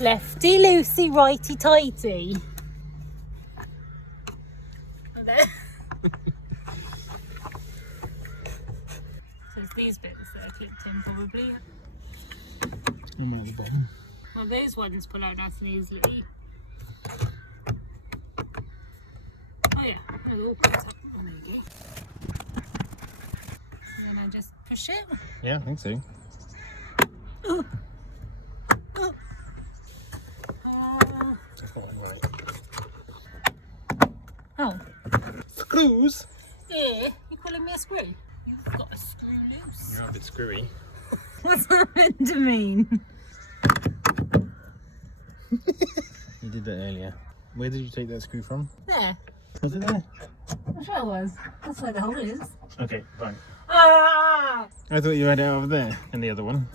Lefty loosey, righty tighty. Oh, there. So it's these bits that are clipped in probably. I'm at the bottom. Well, those ones pull out nice and easily. Oh yeah, they're all clipped up. Oh, there you go. And then I just push it. Yeah, I think so. Oh. Oh. Oh. That's not right. Oh. Screws? Yeah, you calling me a screw? You've got a screw loose. You're a bit screwy. What's that meant to mean? You did that earlier. Where did you take that screw from? There. Was it there? I'm sure it was. That's where the hole is. Okay, fine. Ah! I thought you had it over there in the other one.